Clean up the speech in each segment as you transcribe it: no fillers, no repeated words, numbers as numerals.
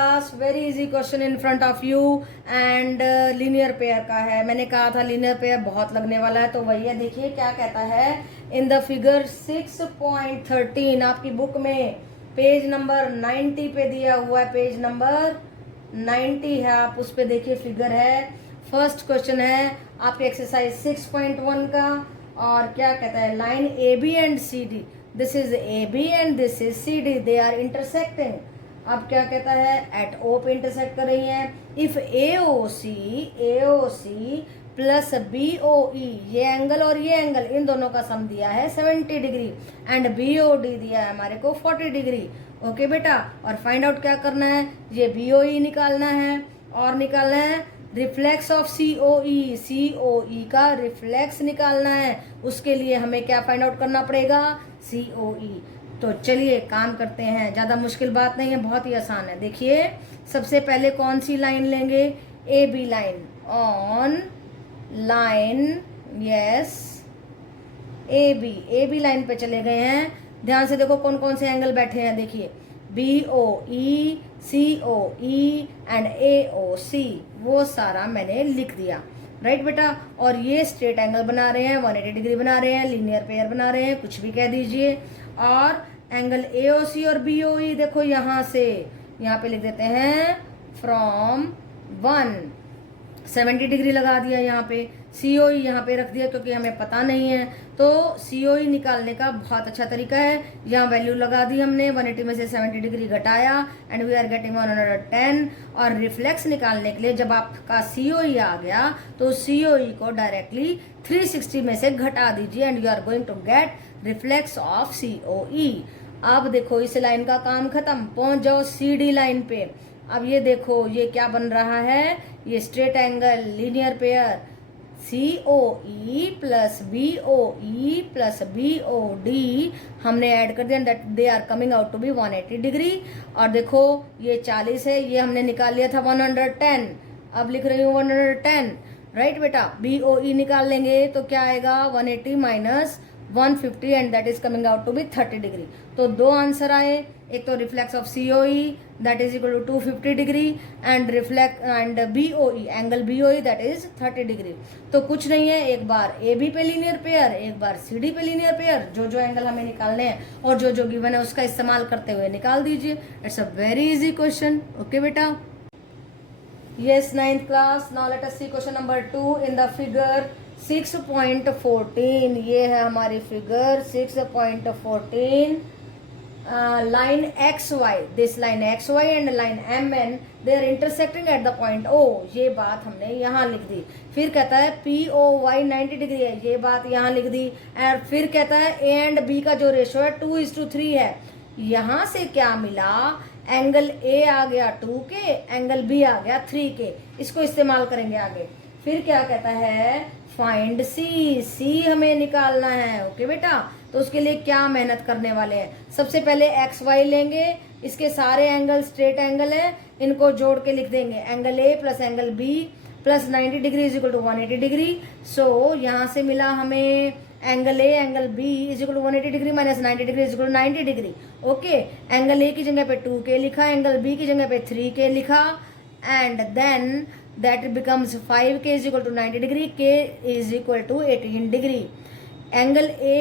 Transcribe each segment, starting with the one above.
Class, very easy question in front of you and linear pair का है। मैंने कहा था लीनियर पेयर बहुत लगने वाला है, तो वही है। देखिए क्या कहता है, इन द फिगर 6.13 आपकी बुक में पेज नंबर 90 पे दिया हुआ है, पेज नंबर 90 है, आप उस पे देखिए फिगर है। फर्स्ट क्वेश्चन है आपके एक्सरसाइज 6.1 का, और क्या कहता है, line A B and C D, this is A B and this is C D, they are intersecting. अब क्या कहता है, एट ओ पे इंटरसेक्ट कर रही है। If A O C plus B O E, ये एंगल और ये एंगल, इन दोनों का सम दिया है 70 degree, and B O D दिया है हमारे को 40 डिग्री। ओके बेटा, और फाइंड आउट क्या करना है, ये बी ओ ई निकालना है, और निकालना है रिफ्लेक्स ऑफ सी ओ ई का रिफ्लेक्स निकालना है। उसके लिए हमें क्या फाइंड आउट करना पड़ेगा, सी ओ ई। तो चलिए काम करते हैं, ज़्यादा मुश्किल बात नहीं है, बहुत ही आसान है। देखिए सबसे पहले कौन सी लाइन लेंगे, A B line, on line, yes A B line पे चले गए हैं। ध्यान से देखो कौन कौन से एंगल बैठे हैं, देखिए B O E, C O E and A O सी, वो सारा मैंने लिख दिया, राइट बेटा। और ये स्ट्रेट एंगल बना रहे हैं, 180 डिग्री बना रहे हैं, लीनियर पेयर बना रहे हैं, कुछ भी कह दीजिए। और एंगल ए ओ सी और बी ओ ई देखो यहाँ से, यहाँ पे लिख देते हैं फ्रॉम 170 डिग्री लगा दिया यहाँ पे। सी ओ ई यहाँ पे रख दिया क्योंकि हमें पता नहीं है, तो सी ओ ई निकालने का बहुत अच्छा तरीका है, यहाँ वैल्यू लगा दी हमने, 180 में से 70 डिग्री घटाया, एंड वी आर गेटिंग 110। और रिफ्लेक्स निकालने के लिए जब आपका सी ओ ई आ गया तो सी ओ ई को डायरेक्टली 360 में से घटा दीजिए, and you are going to get reflex of C O E. अब देखो इस लाइन का काम खत्म, पहुंच जाओ सी डी लाइन पे। अब ये देखो ये क्या बन रहा है, ये straight angle linear pair C O E plus B O E plus B O D हमने ऐड कर दिया, that they are coming out to be 180 degree. और देखो ये 40 है, ये हमने निकाल लिया था 110, अब लिख रही हूँ 110, राइट बेटा। बी ओ ई निकाल लेंगे तो क्या आएगा, 180 minus 150 and that is coming out to be 30 degree. तो दो आंसर आए, एक तो reflex of C O E that is equal to 250 degree, and reflect and B O E, angle B O E that is 30 degree. तो कुछ नहीं है, एक बार ए बी पे लीनियर पेयर, एक बार सी डी पे लीनियर पेयर, जो जो एंगल हमें निकालने हैं और जो जो गिवन है उसका इस्तेमाल करते हुए निकाल दीजिए। It's a very easy question. Okay बेटा, yes 9th class, now let us see question number 2 in the figure 6.14। ये है हमारी figure 6.14। line xy, this line xy and line mn, they are intersecting at the point O। ये बात हमने यहाँ लिख दी। फिर कहता है POY 90 डिग्री है, ये बात यहाँ लिख दी। और फिर कहता है A एंड B का जो रेशो है 2:3 है। यहाँ से क्या मिला, एंगल A आ गया 2 के, एंगल B आ गया 3 के, इसको इस्तेमाल करेंगे आगे। फिर क्या कहता है, फाइंड C, C हमें निकालना है। ओके बेटा, तो उसके लिए क्या मेहनत करने वाले हैं, सबसे पहले एक्स वाई लेंगे, इसके सारे एंगल स्ट्रेट एंगल है, इनको जोड़ के लिख देंगे, angle A plus angle B plus 90 degree is equal to 180 degree. So यहाँ से मिला हमें angle A angle B is equal to 180 degree minus 90 degree is equal to 90 degree. Okay, angle A की जगह पे 2K लिखा, एंगल बी की जगह पे 3K लिखा, and then that becomes 5K is equal to 90 degree, K is equal to 18 degree. Angle A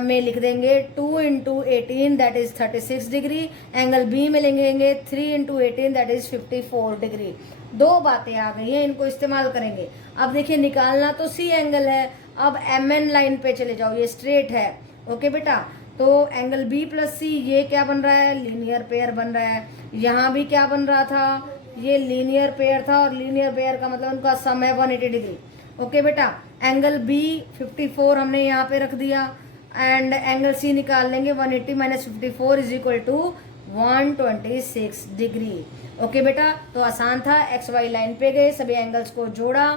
में लिख देंगे 2 into 18 that is 36 degree, angle B में लिखेंगे 3 इंटू 18 दैट इज 54 डिग्री। दो बातें आ गई हैं, इनको इस्तेमाल करेंगे। अब देखिए निकालना तो C एंगल है, अब MN लाइन पे चले जाओ, ये स्ट्रेट है। ओके बेटा, तो एंगल B प्लस C ये क्या बन रहा है, लीनियर पेयर बन रहा है। यहाँ भी क्या बन रहा था, ये लीनियर पेयर था, और लीनियर पेयर का मतलब उनका सम है 180 डिग्री। ओके बेटा, एंगल B 54 हमने यहाँ पे रख दिया, एंड एंगल C निकाल लेंगे, 180 minus 54 is equal to 126 degree. Okay बेटा, तो आसान था, एक्स वाई लाइन पे गए, सभी एंगल्स को जोड़ा,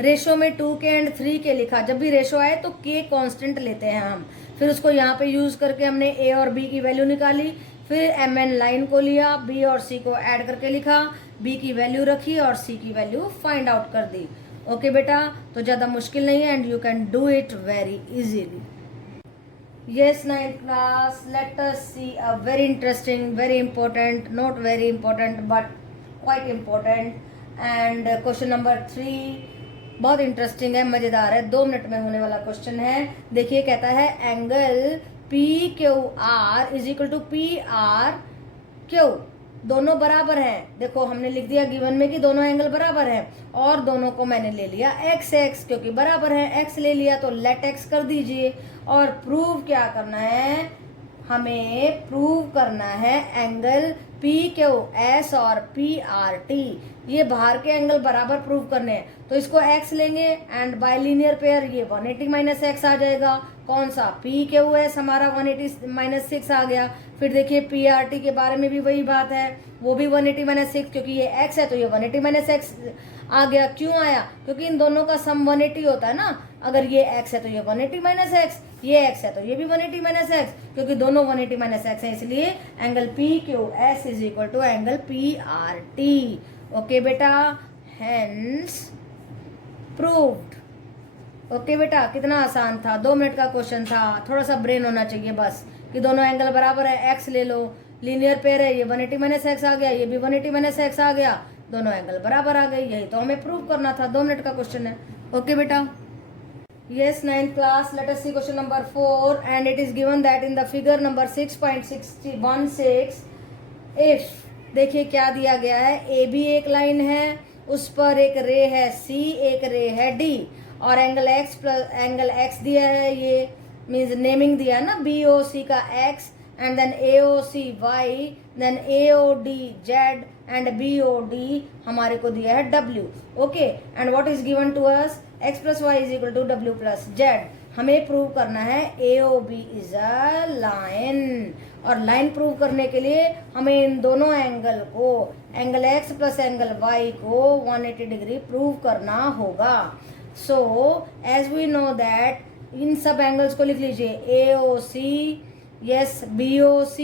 रेशो में 2K एंड 3K लिखा। जब भी रेशो आए तो K कांस्टेंट लेते हैं हम, फिर उसको यहाँ पे यूज करके हमने A और B की वैल्यू निकाली, फिर MN लाइन को लिया, B और C को ऐड करके लिखा, B की वैल्यू रखी और C की वैल्यू फाइंड आउट कर दी। ओके बेटा, तो ज़्यादा मुश्किल नहीं है, and you can do it very easily. Yes, ninth class. Let us see a very interesting, very important, not very important, but quite important. And question number 3 बहुत interesting है, मजेदार है, 2 मिनट में होने वाला क्वेश्चन है। देखिए कहता है angle P Q R is equal to P R Q, दोनों बराबर हैं। देखो हमने लिख दिया गिवन में कि दोनों एंगल बराबर हैं, और दोनों को मैंने ले लिया एक्स एक्स, क्योंकि बराबर है, एक्स ले लिया तो लेट एक्स कर दीजिए। और प्रूव क्या करना है, हमें प्रूव करना है एंगल पी क्यू एस और पी आर टी, ये बाहर के एंगल बराबर प्रूव करने हैं। तो इसको x लेंगे एंड बाय लीनियर पेयर ये 180 माइनस एक्स आ जाएगा। कौन सा, पी क्यू एस हमारा 180 माइनस 6 आ गया। फिर देखिए पी आर टी के बारे में भी वही बात है, वो भी 180 माइनस 6, क्योंकि ये x है तो ये 180 माइनस एक्स आ गया। क्यों आया, क्योंकि इन दोनों का सम 180 होता है ना। अगर ये x है तो ये 180 माइनस एक्स, ये x है तो ये भी 180 माइनस एक्स, क्योंकि दोनों 180 माइनस एक्स है, इसलिए angle P Q S is equal to angle P R T. Okay बेटा, हेंस प्रूव्ड। ओके बेटा, कितना आसान था, 2 मिनट का क्वेश्चन था, थोड़ा सा ब्रेन होना चाहिए बस, कि दोनों एंगल बराबर है, एक्स ले लो, लीनियर पेयर है, ये 180 माइनस एक्स आ गया, ये भी 180 माइनस एक्स आ गया, दोनों एंगल बराबर आ गए, यही तो हमें प्रूव करना था। 2 मिनट का क्वेश्चन है। ओके बेटा, yes, 9th class, let us see question number 4, and it is given that in the figure number 6.616, if, देखिए क्या दिया गया है, ए बी एक लाइन है, उस पर एक रे है सी, एक रे है डी, और angle x plus angle x दिया है, ये मीन्स नेमिंग दिया है ना, बी ओ सी का x, and then AOC Y, then AOD Z, and BOD हमारे को दिया है W. Okay, and what is given to us, x plus Y is equal to W plus Z। हमें prove करना है AOB इज अ लाइन, और line prove करने के लिए हमें इन दोनों एंगल को, angle x plus angle y को 180 डिग्री प्रूव करना होगा। So as we know that, इन सब एंगल्स को लिख लीजिए, AOC, yes, BOC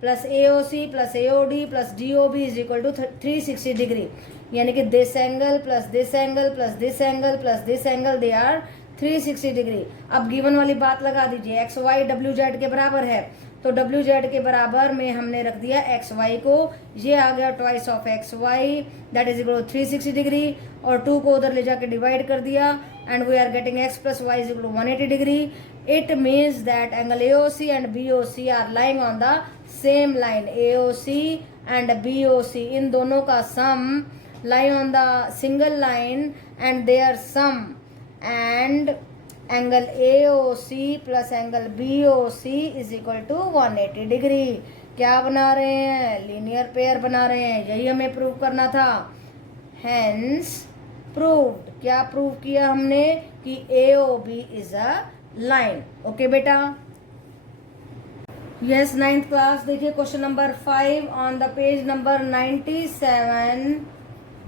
plus AOC plus AOD plus DOB is equal to 360 degree, यानी कि this angle plus this angle plus this angle plus this angle, they are 360 degree. अब given वाली बात लगा दीजिए, एक्स वाई डब्ल्यू जेड के बराबर है, तो डब्ल्यू जेड के बराबर में हमने रख दिया एक्स वाई को, ये आ गया twice of X Y, that is equal to 360 degree, और 2 को उधर ले जाके डिवाइड कर दिया, and we are getting X plus Y is equal to 180 degree. It means that angle AOC and BOC are lying on the same line, AOC and BOC, इन दोनों का sum lie on the single line and their sum, and angle AOC plus angle BOC is equal to 180 degree. क्या बना रहे हैं, linear pair बना रहे हैं, यही हमें प्रूव करना था। Hence proved, क्या प्रूव किया हमने, कि AOB is a line। Okay बेटा, यस, 9th क्लास, देखिए question number 5 on the page number 97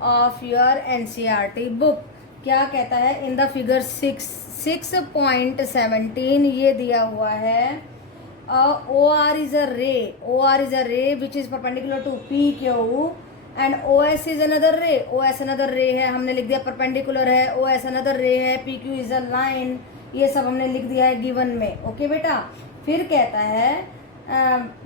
of your NCERT book. क्या कहता है, इन द फिगर 6.17 ये दिया हुआ है, OR is a ray which is perpendicular to PQ, and OS is another ray, OS another ray है, हमने लिख दिया परपेंडिकुलर है, OS another ray है, PQ is a line, ये सब हमने लिख दिया है गिवन में। ओके बेटा, फिर कहता है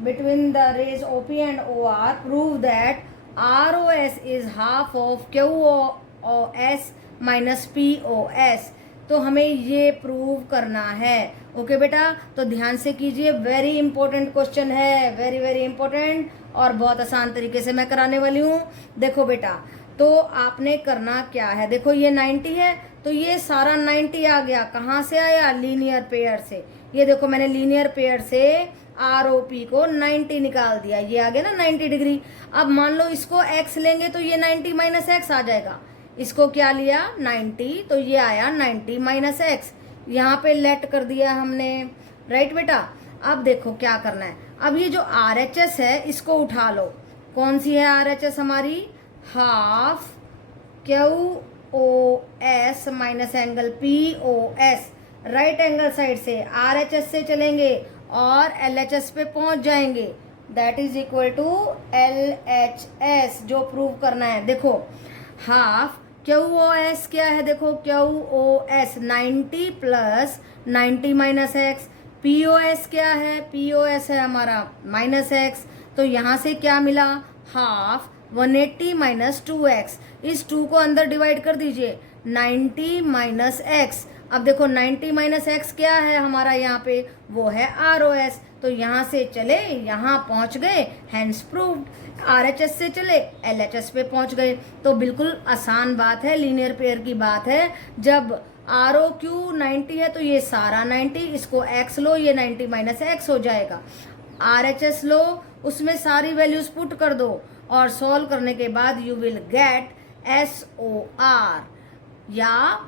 between the rays OP and OR prove that ROS is half of QOS minus POS, तो हमें ये प्रूव करना है। ओके बेटा, तो ध्यान से कीजिए, वेरी इंपॉर्टेंट क्वेश्चन है, वेरी वेरी इंपॉर्टेंट, और बहुत आसान तरीके से मैं कराने वाली हूँ। देखो बेटा, तो आपने करना क्या है, देखो ये 90 है, तो ये सारा 90 आ गया, कहाँ से आया, लीनियर पेयर से। ये देखो मैंने लीनियर पेयर से ROP को 90 निकाल दिया, ये आ गया ना 90 डिग्री। अब मान लो इसको x लेंगे तो ये 90 माइनस एक्स आ जाएगा, इसको क्या लिया 90, तो ये आया 90 माइनस एक्स, यहाँ पे लेट कर दिया हमने, राइट बेटा। अब देखो क्या करना है, अब ये जो RHS है इसको उठा लो, कौन सी है RHS हमारी, half QOS minus angle POS, right angle side से RHS से चलेंगे और LHS पे पहुंच जाएंगे, that is equal to LHS, जो प्रूव करना है। देखो हाफ QOS क्या है, देखो QOS 90 plus 90 minus x, POS क्या है, POS है हमारा -x, तो यहाँ से क्या मिला, हाफ 180 माइनस 2x, इस 2 को अंदर डिवाइड कर दीजिए, 90 माइनस x। अब देखो 90 माइनस एक्स क्या है हमारा यहाँ पे, वो है ROS, तो यहाँ से चले यहाँ पहुँच गए, हैंस प्रूव्ड। RHS से चले LHS पे पहुँच गए। तो बिल्कुल आसान बात है, लीनियर पेयर की बात है। जब ROQ 90 है तो ये सारा 90, इसको x लो, ये 90 माइनस एक्स हो जाएगा। RHS लो, उसमें सारी वैल्यूज पुट कर दो और सॉल्व करने के बाद यू विल गेट SOR या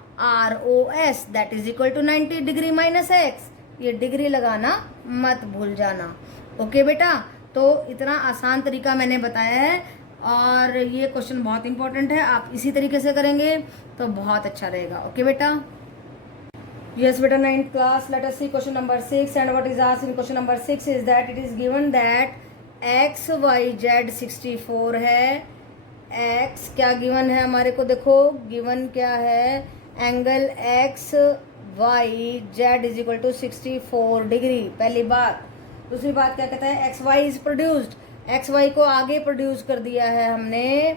ROS that is equal to 90 degree minus X. ये डिग्री लगाना मत भूल जाना। ओके बेटा, तो इतना आसान तरीका मैंने बताया है और ये क्वेश्चन बहुत इंपॉर्टेंट है। आप इसी तरीके से करेंगे तो बहुत अच्छा रहेगा। ओके बेटा, yes beta, 9th class, let us see question number 6, and what is asked in question number 6 is that it is given that x y z 64 है। x क्या गिवन है हमारे को, देखो गिवन क्या है, angle x y z is equal to 64 degree, पहली बात। दूसरी बात क्या कहता है, X Y is produced, X Y को आगे प्रोड्यूस कर दिया है हमने।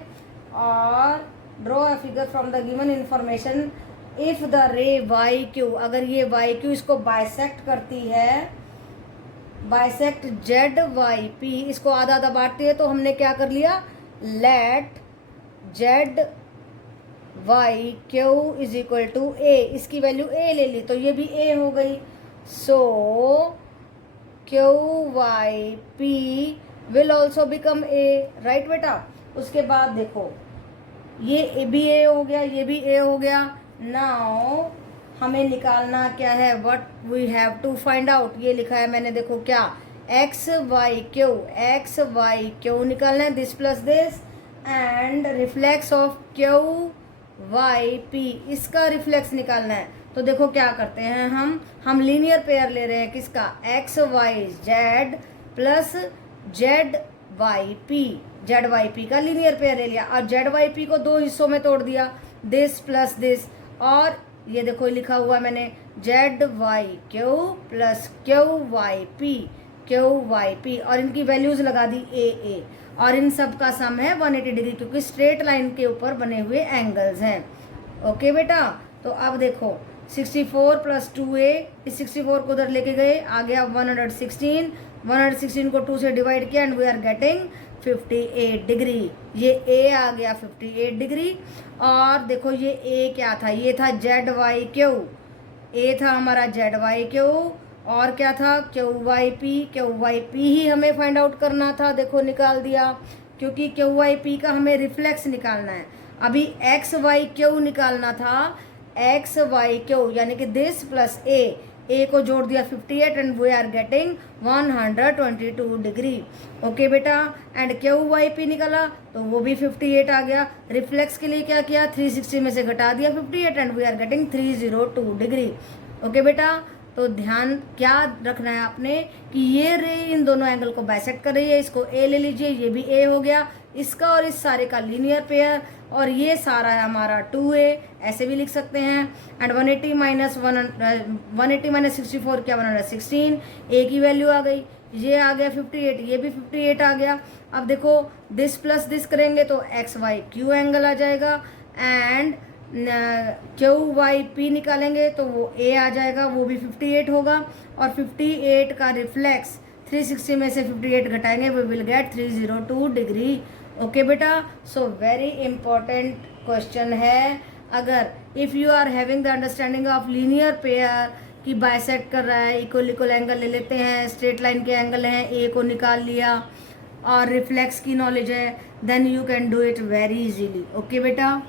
और draw a figure from the given information if the ray Y Q, अगर ये वाई क्यू इसको बाइसेक्ट करती है, बाइसेक्ट जेड वाई पी, इसको आधा आधा बांटती है, तो हमने क्या कर लिया, let Z Y Q is equal to A, इसकी वैल्यू ए ले ली तो ये भी ए हो गई। So Q Y P will also become A, right बेटा। उसके बाद देखो ये भी ए हो गया, ये भी ए हो गया। नाउ हमें निकालना क्या है, what we have to find out, ये लिखा है मैंने, देखो क्या, एक्स वाई क्यू निकालना है, this plus this, and reflex of Q Y P, इसका रिफ्लेक्स निकालना है। तो देखो क्या करते हैं हम लीनियर पेयर ले रहे हैं, किसका, X Y Z plus Z Y P का लीनियर पेयर ले लिया, और जेड वाई पी को दो हिस्सों में तोड़ दिया, दिस प्लस दिस, और ये देखो लिखा हुआ मैंने, Z Y Q plus Q Y P, और इनकी वैल्यूज लगा दी ए, और इन सब का सम है 180 डिग्री, क्योंकि स्ट्रेट लाइन के ऊपर बने हुए एंगल्स हैं। ओके बेटा, तो अब देखो 64 प्लस 2a, इस 64 को उधर लेके गए, आ गया 116 को 2 से डिवाइड किया, and we are getting 58 degree, ये a आ गया 58 डिग्री। और देखो ये a क्या था, ये था जेड वाई क्यू, a था हमारा जेड वाई क्यू, और क्या था, क्यू वाई पी ही हमें फाइंड आउट करना था, देखो निकाल दिया, क्योंकि क्यू वाई पी का हमें रिफ्लेक्स निकालना है। अभी एक्स वाई क्यू निकालना था, एक्स वाई क्यू यानी कि दिस प्लस ए को जोड़ दिया 58, and we are getting 122 degree. Okay बेटा, एंड क्यू वाई पी निकाला तो वो भी 58 आ गया। रिफ्लेक्स के लिए क्या किया, 360 में से घटा दिया 58, and we are getting 302 degree. Okay बेटा, तो ध्यान क्या रखना है आपने कि ये रे इन दोनों एंगल को बाइसेक्ट कर रही है, इसको ए ले लीजिए, ये भी ए हो गया, इसका और इस सारे का लीनियर पेयर, और ये सारा है हमारा 2a, ऐसे भी लिख सकते हैं। एंड 180 माइनस 64 क्या, 116, ए की वैल्यू आ गई, ये आ गया 58, ये भी 58 आ गया। अब देखो दिस प्लस दिस करेंगे तो एक्स वाई क्यू एंगल आ जाएगा, एंड क्यू वाई पी निकालेंगे तो वो ए आ जाएगा, वो भी 58 होगा, और 58 का रिफ्लेक्स 360 में से 58 घटाएंगे, we will get 302 degree. Okay बेटा, सो वेरी इंपॉर्टेंट क्वेश्चन है। अगर if you are having the understanding of linear pair कि बाइसेक्ट कर रहा है, इक्वल एंगल ले लेते हैं, स्ट्रेट लाइन के एंगल हैं, ए को निकाल लिया, और रिफ्लेक्स की नॉलेज है, then you can do it very easily. Okay बेटा।